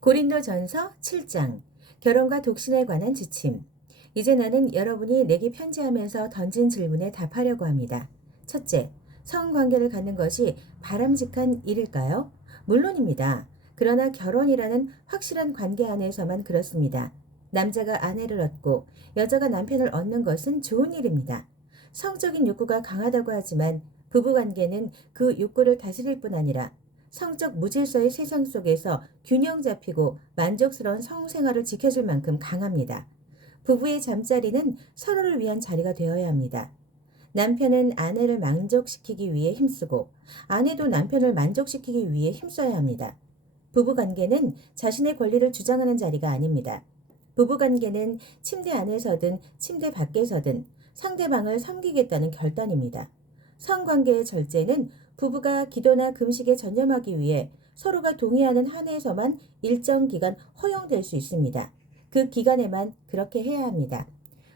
고린도전서 7장 결혼과 독신에 관한 지침. 이제 나는 여러분이 내게 편지하면서 던진 질문에 답하려고 합니다. 첫째, 성관계를 갖는 것이 바람직한 일일까요? 물론입니다. 그러나 결혼이라는 확실한 관계 안에서만 그렇습니다. 남자가 아내를 얻고 여자가 남편을 얻는 것은 좋은 일입니다. 성적인 욕구가 강하다고 하지만 부부관계는 그 욕구를 다스릴 뿐 아니라 성적 무질서의 세상 속에서 균형 잡히고 만족스러운 성생활을 지켜줄 만큼 강합니다. 부부의 잠자리는 서로를 위한 자리가 되어야 합니다. 남편은 아내를 만족시키기 위해 힘쓰고 아내도 남편을 만족시키기 위해 힘써야 합니다. 부부관계는 자신의 권리를 주장하는 자리가 아닙니다. 부부관계는 침대 안에서든 침대 밖에서든 상대방을 섬기겠다는 결단입니다. 성관계의 절제는 부부가 기도나 금식에 전념하기 위해 서로가 동의하는 한에서만 일정 기간 허용될 수 있습니다. 그 기간에만 그렇게 해야 합니다.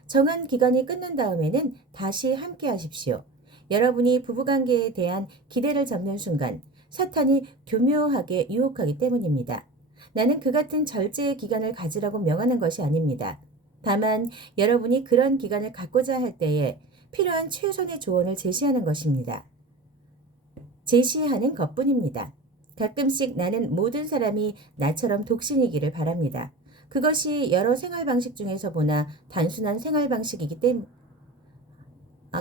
정한 기간이 끝난 다음에는 다시 함께 하십시오. 여러분이 부부관계에 대한 기대를 접는 순간 사탄이 교묘하게 유혹하기 때문입니다. 나는 그 같은 절제의 기간을 가지라고 명하는 것이 아닙니다. 다만 여러분이 그런 기간을 갖고자 할 때에 필요한 최선의 조언을 제시하는 것입니다. 제시하는 것뿐입니다. 가끔씩 나는 모든 사람이 나처럼 독신이기를 바랍니다. 그것이 여러 생활 방식 중에서 보나 단순한 생활 방식이기 때문에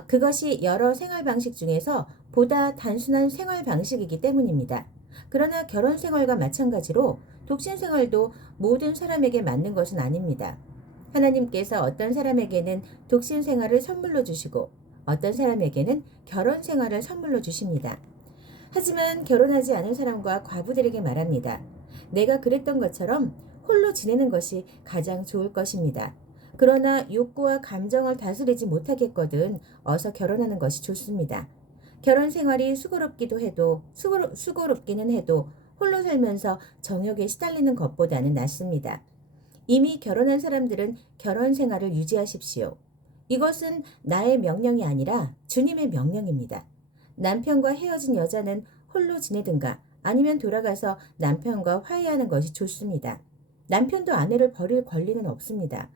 그것이 여러 생활 방식 중에서 보다 단순한 생활 방식이기 때문입니다. 그러나 결혼 생활과 마찬가지로 독신 생활도 모든 사람에게 맞는 것은 아닙니다. 하나님께서 어떤 사람에게는 독신 생활을 선물로 주시고 어떤 사람에게는 결혼 생활을 선물로 주십니다. 하지만 결혼하지 않은 사람과 과부들에게 말합니다. 내가 그랬던 것처럼 홀로 지내는 것이 가장 좋을 것입니다. 그러나 욕구와 감정을 다스리지 못하겠거든 어서 결혼하는 것이 좋습니다. 결혼 생활이 수고롭기는 해도 홀로 살면서 정욕에 시달리는 것보다는 낫습니다. 이미 결혼한 사람들은 결혼 생활을 유지하십시오. 이것은 나의 명령이 아니라 주님의 명령입니다. 남편과 헤어진 여자는 홀로 지내든가 아니면 돌아가서 남편과 화해하는 것이 좋습니다. 남편도 아내를 버릴 권리는 없습니다.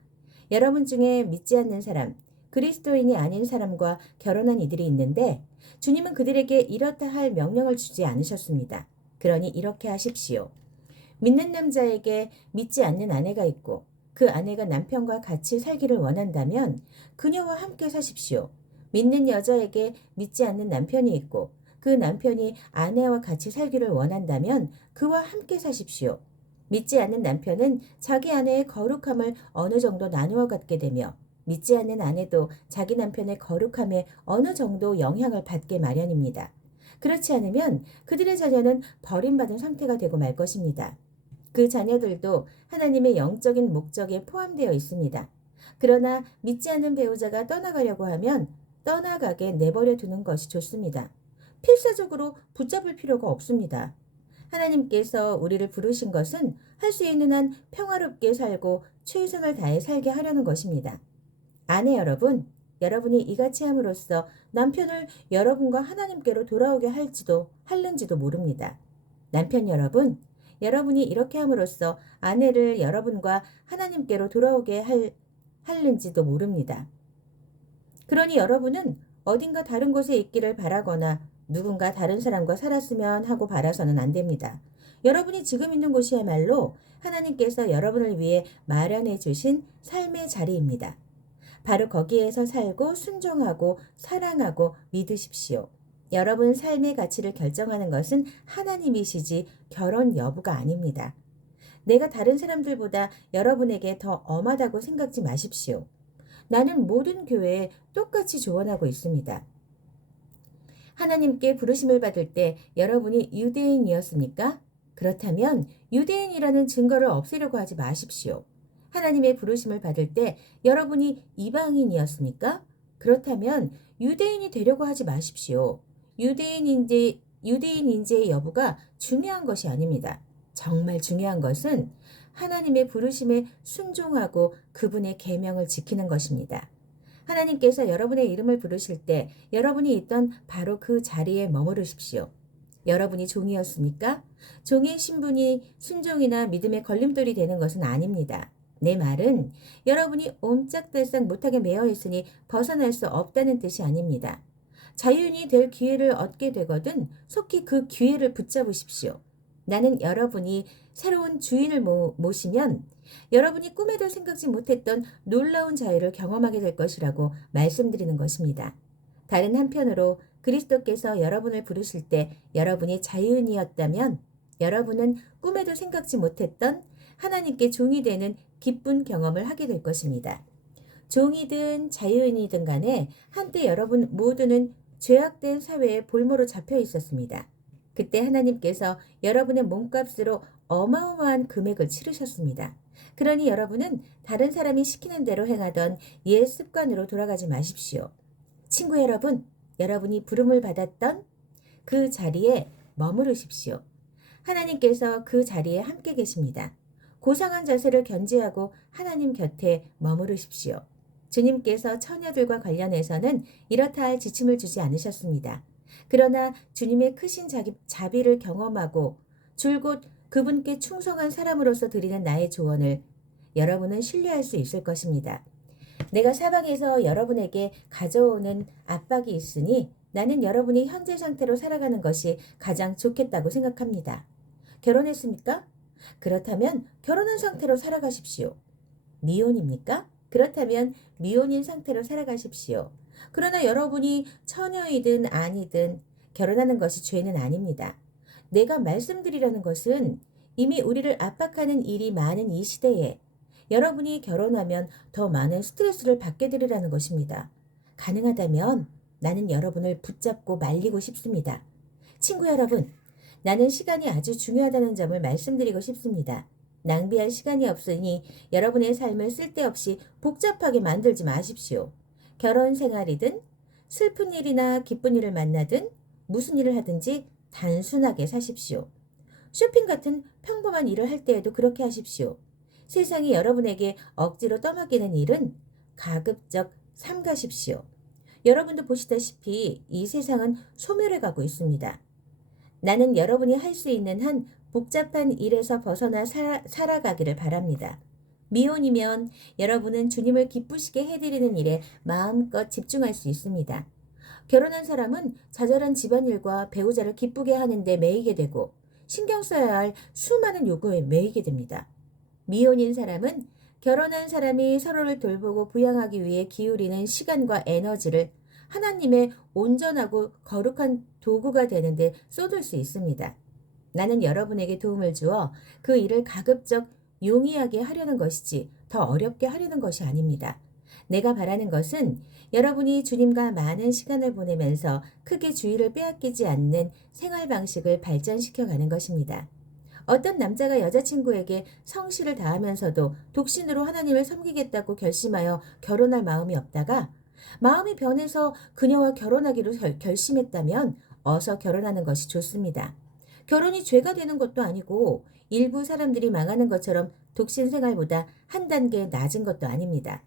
여러분 중에 믿지 않는 사람, 그리스도인이 아닌 사람과 결혼한 이들이 있는데 주님은 그들에게 이렇다 할 명령을 주지 않으셨습니다. 그러니 이렇게 하십시오. 믿는 남자에게 믿지 않는 아내가 있고 그 아내가 남편과 같이 살기를 원한다면 그녀와 함께 사십시오. 믿는 여자에게 믿지 않는 남편이 있고 그 남편이 아내와 같이 살기를 원한다면 그와 함께 사십시오. 믿지 않는 남편은 자기 아내의 거룩함을 어느 정도 나누어 갖게 되며 믿지 않는 아내도 자기 남편의 거룩함에 어느 정도 영향을 받게 마련입니다. 그렇지 않으면 그들의 자녀는 버림받은 상태가 되고 말 것입니다. 그 자녀들도 하나님의 영적인 목적에 포함되어 있습니다. 그러나 믿지 않는 배우자가 떠나가려고 하면 떠나가게 내버려 두는 것이 좋습니다. 필사적으로 붙잡을 필요가 없습니다. 하나님께서 우리를 부르신 것은 할 수 있는 한 평화롭게 살고 최선을 다해 살게 하려는 것입니다. 아내 여러분, 여러분이 이같이 함으로써 남편을 여러분과 하나님께로 돌아오게 할는지도 모릅니다. 남편 여러분, 여러분이 이렇게 함으로써 아내를 여러분과 하나님께로 돌아오게 할는지도 모릅니다. 그러니 여러분은 어딘가 다른 곳에 있기를 바라거나 누군가 다른 사람과 살았으면 하고 바라서는 안 됩니다. 여러분이 지금 있는 곳이야말로 하나님께서 여러분을 위해 마련해 주신 삶의 자리입니다. 바로 거기에서 살고 순종하고 사랑하고 믿으십시오. 여러분 삶의 가치를 결정하는 것은 하나님이시지 결혼 여부가 아닙니다. 내가 다른 사람들보다 여러분에게 더 엄하다고 생각지 마십시오. 나는 모든 교회에 똑같이 조언하고 있습니다. 하나님께 부르심을 받을 때 여러분이 유대인이었습니까? 그렇다면 유대인이라는 증거를 없애려고 하지 마십시오. 하나님의 부르심을 받을 때 여러분이 이방인이었습니까? 그렇다면 유대인이 되려고 하지 마십시오. 유대인인지의 여부가 중요한 것이 아닙니다. 정말 중요한 것은 하나님의 부르심에 순종하고 그분의 계명을 지키는 것입니다. 하나님께서 여러분의 이름을 부르실 때 여러분이 있던 바로 그 자리에 머무르십시오. 여러분이 종이었습니까? 종의 신분이 순종이나 믿음의 걸림돌이 되는 것은 아닙니다. 내 말은 여러분이 옴짝달싹 못하게 매여 있으니 벗어날 수 없다는 뜻이 아닙니다. 자유인이 될 기회를 얻게 되거든 속히 그 기회를 붙잡으십시오. 나는 여러분이 새로운 주인을 모시면 여러분이 꿈에도 생각지 못했던 놀라운 자유를 경험하게 될 것이라고 말씀드리는 것입니다. 다른 한편으로 그리스도께서 여러분을 부르실 때 여러분이 자유인이었다면 여러분은 꿈에도 생각지 못했던 하나님께 종이 되는 기쁜 경험을 하게 될 것입니다. 종이든 자유인이든 간에 한때 여러분 모두는 죄악된 사회의 볼모로 잡혀 있었습니다. 그때 하나님께서 여러분의 몸값으로 어마어마한 금액을 치르셨습니다. 그러니 여러분은 다른 사람이 시키는 대로 행하던 옛 습관으로 돌아가지 마십시오. 친구 여러분, 여러분이 부름을 받았던 그 자리에 머무르십시오. 하나님께서 그 자리에 함께 계십니다. 고상한 자세를 견지하고 하나님 곁에 머무르십시오. 주님께서 처녀들과 관련해서는 이렇다 할 지침을 주지 않으셨습니다. 그러나 주님의 크신 자비를 경험하고 줄곧 그분께 충성한 사람으로서 드리는 나의 조언을 여러분은 신뢰할 수 있을 것입니다. 내가 사방에서 여러분에게 가져오는 압박이 있으니 나는 여러분이 현재 상태로 살아가는 것이 가장 좋겠다고 생각합니다. 결혼했습니까? 그렇다면 결혼한 상태로 살아가십시오. 미혼입니까? 그렇다면 미혼인 상태로 살아가십시오. 그러나 여러분이 처녀이든 아니든 결혼하는 것이 죄는 아닙니다. 내가 말씀드리려는 것은 이미 우리를 압박하는 일이 많은 이 시대에 여러분이 결혼하면 더 많은 스트레스를 받게 되리라는 것입니다. 가능하다면 나는 여러분을 붙잡고 말리고 싶습니다. 친구 여러분, 나는 시간이 아주 중요하다는 점을 말씀드리고 싶습니다. 낭비할 시간이 없으니 여러분의 삶을 쓸데없이 복잡하게 만들지 마십시오. 결혼 생활이든 슬픈 일이나 기쁜 일을 만나든 무슨 일을 하든지 단순하게 사십시오. 쇼핑 같은 평범한 일을 할 때에도 그렇게 하십시오. 세상이 여러분에게 억지로 떠맡기는 일은 가급적 삼가십시오. 여러분도 보시다시피 이 세상은 소멸해 가고 있습니다. 나는 여러분이 할 수 있는 한 복잡한 일에서 벗어나 살아가기를 바랍니다. 미혼이면 여러분은 주님을 기쁘시게 해드리는 일에 마음껏 집중할 수 있습니다. 결혼한 사람은 자잘한 집안일과 배우자를 기쁘게 하는 데 매이게 되고 신경 써야 할 수많은 요구에 매이게 됩니다. 미혼인 사람은 결혼한 사람이 서로를 돌보고 부양하기 위해 기울이는 시간과 에너지를 하나님의 온전하고 거룩한 도구가 되는데 쏟을 수 있습니다. 나는 여러분에게 도움을 주어 그 일을 가급적 용이하게 하려는 것이지 더 어렵게 하려는 것이 아닙니다. 내가 바라는 것은 여러분이 주님과 많은 시간을 보내면서 크게 주의를 빼앗기지 않는 생활 방식을 발전시켜 가는 것입니다. 어떤 남자가 여자친구에게 성실을 다하면서도 독신으로 하나님을 섬기겠다고 결심하여 결혼할 마음이 없다가 마음이 변해서 그녀와 결혼하기로 결심했다면 어서 결혼하는 것이 좋습니다. 결혼이 죄가 되는 것도 아니고 일부 사람들이 망하는 것처럼 독신 생활보다 한 단계 낮은 것도 아닙니다.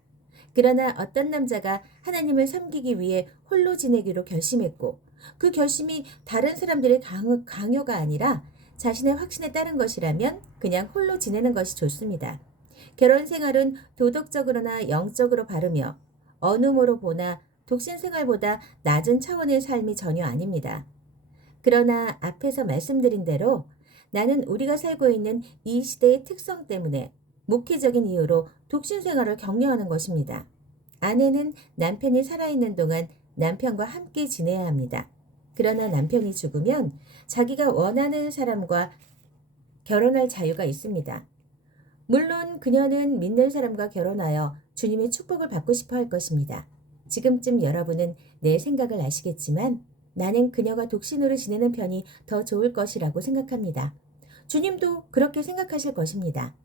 그러나 어떤 남자가 하나님을 섬기기 위해 홀로 지내기로 결심했고 그 결심이 다른 사람들의 강요가 아니라 자신의 확신에 따른 것이라면 그냥 홀로 지내는 것이 좋습니다. 결혼 생활은 도덕적으로나 영적으로 바르며 어느 모로 보나 독신 생활보다 낮은 차원의 삶이 전혀 아닙니다. 그러나 앞에서 말씀드린 대로 나는 우리가 살고 있는 이 시대의 특성 때문에 목회적인 이유로 독신 생활을 격려하는 것입니다. 아내는 남편이 살아있는 동안 남편과 함께 지내야 합니다. 그러나 남편이 죽으면 자기가 원하는 사람과 결혼할 자유가 있습니다. 물론 그녀는 믿는 사람과 결혼하여 주님의 축복을 받고 싶어 할 것입니다. 지금쯤 여러분은 내 생각을 아시겠지만 나는 그녀가 독신으로 지내는 편이 더 좋을 것이라고 생각합니다. 주님도 그렇게 생각하실 것입니다.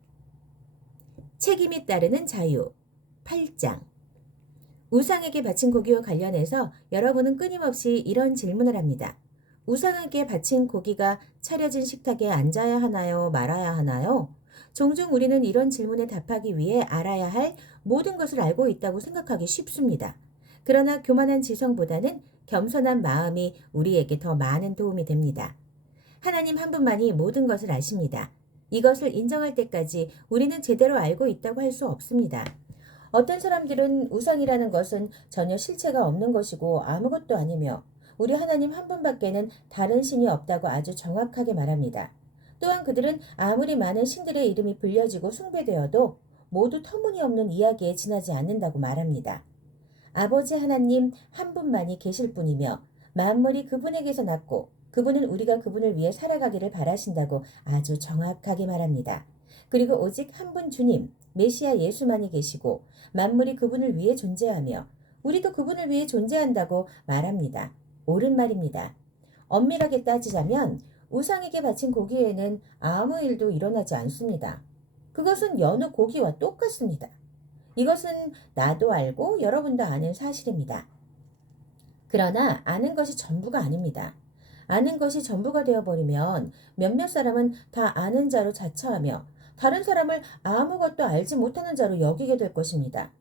책임이 따르는 자유 8장 우상에게 바친 고기와 관련해서 여러분은 끊임없이 이런 질문을 합니다. 우상에게 바친 고기가 차려진 식탁에 앉아야 하나요? 말아야 하나요? 종종 우리는 이런 질문에 답하기 위해 알아야 할 모든 것을 알고 있다고 생각하기 쉽습니다. 그러나 교만한 지성보다는 겸손한 마음이 우리에게 더 많은 도움이 됩니다. 하나님 한 분만이 모든 것을 아십니다. 이것을 인정할 때까지 우리는 제대로 알고 있다고 할 수 없습니다. 어떤 사람들은 우상이라는 것은 전혀 실체가 없는 것이고 아무것도 아니며 우리 하나님 한 분밖에는 다른 신이 없다고 아주 정확하게 말합니다. 또한 그들은 아무리 많은 신들의 이름이 불려지고 숭배되어도 모두 터무니없는 이야기에 지나지 않는다고 말합니다. 아버지 하나님 한 분만이 계실 뿐이며 만물이 그분에게서 났고 그분은 우리가 그분을 위해 살아가기를 바라신다고 아주 정확하게 말합니다. 그리고 오직 한 분 주님, 메시아 예수만이 계시고 만물이 그분을 위해 존재하며 우리도 그분을 위해 존재한다고 말합니다. 옳은 말입니다. 엄밀하게 따지자면 우상에게 바친 고기에는 아무 일도 일어나지 않습니다. 그것은 여느 고기와 똑같습니다. 이것은 나도 알고 여러분도 아는 사실입니다. 그러나 아는 것이 전부가 아닙니다. 아는 것이 전부가 되어버리면 몇몇 사람은 다 아는 자로 자처하며 다른 사람을 아무것도 알지 못하는 자로 여기게 될 것입니다.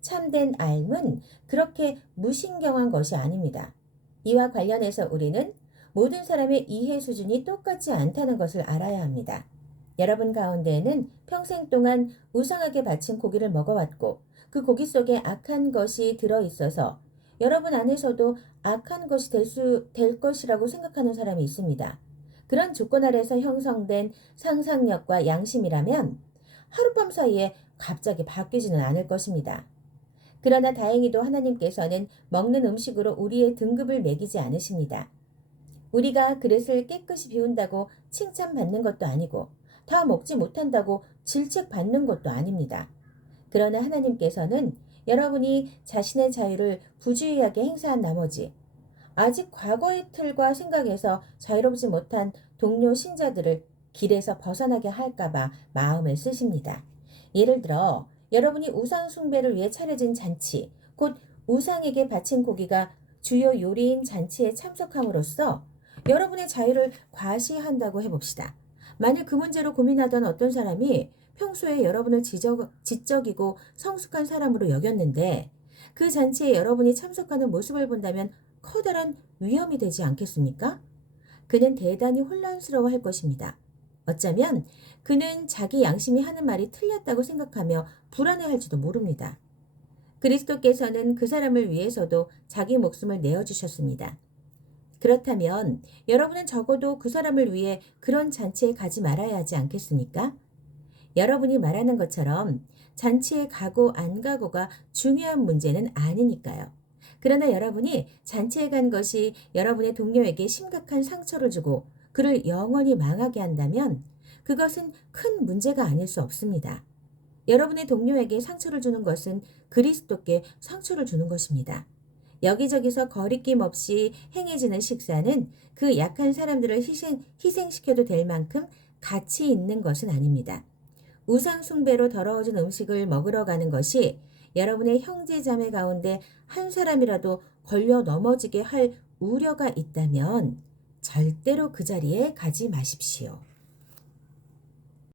참된 알은 그렇게 무신경한 것이 아닙니다. 이와 관련해서 우리는 모든 사람의 이해 수준이 똑같지 않다는 것을 알아야 합니다. 여러분 가운데에는 평생 동안 우상하게 바친 고기를 먹어왔고 그 고기 속에 악한 것이 들어있어서 여러분 안에서도 악한 것이 될 것이라고 생각하는 사람이 있습니다. 그런 조건 아래서 형성된 상상력과 양심이라면 하룻밤 사이에 갑자기 바뀌지는 않을 것입니다. 그러나 다행히도 하나님께서는 먹는 음식으로 우리의 등급을 매기지 않으십니다. 우리가 그릇을 깨끗이 비운다고 칭찬받는 것도 아니고 다 먹지 못한다고 질책받는 것도 아닙니다. 그러나 하나님께서는 여러분이 자신의 자유를 부주의하게 행사한 나머지 아직 과거의 틀과 생각에서 자유롭지 못한 동료 신자들을 길에서 벗어나게 할까봐 마음을 쓰십니다. 예를 들어 여러분이 우상 숭배를 위해 차려진 잔치, 곧 우상에게 바친 고기가 주요 요리인 잔치에 참석함으로써 여러분의 자유를 과시한다고 해봅시다. 만일 그 문제로 고민하던 어떤 사람이 평소에 여러분을 지적이고 성숙한 사람으로 여겼는데 그 잔치에 여러분이 참석하는 모습을 본다면 커다란 위험이 되지 않겠습니까? 그는 대단히 혼란스러워할 것입니다. 어쩌면 그는 자기 양심이 하는 말이 틀렸다고 생각하며 불안해할지도 모릅니다. 그리스도께서는 그 사람을 위해서도 자기 목숨을 내어주셨습니다. 그렇다면 여러분은 적어도 그 사람을 위해 그런 잔치에 가지 말아야 하지 않겠습니까? 여러분이 말하는 것처럼 잔치에 가고 안 가고가 중요한 문제는 아니니까요. 그러나 여러분이 잔치에 간 것이 여러분의 동료에게 심각한 상처를 주고 그를 영원히 망하게 한다면 그것은 큰 문제가 아닐 수 없습니다. 여러분의 동료에게 상처를 주는 것은 그리스도께 상처를 주는 것입니다. 여기저기서 거리낌 없이 행해지는 식사는 그 약한 사람들을 희생시켜도 될 만큼 가치 있는 것은 아닙니다. 우상 숭배로 더러워진 음식을 먹으러 가는 것이 여러분의 형제 자매 가운데 한 사람이라도 걸려 넘어지게 할 우려가 있다면 절대로 그 자리에 가지 마십시오.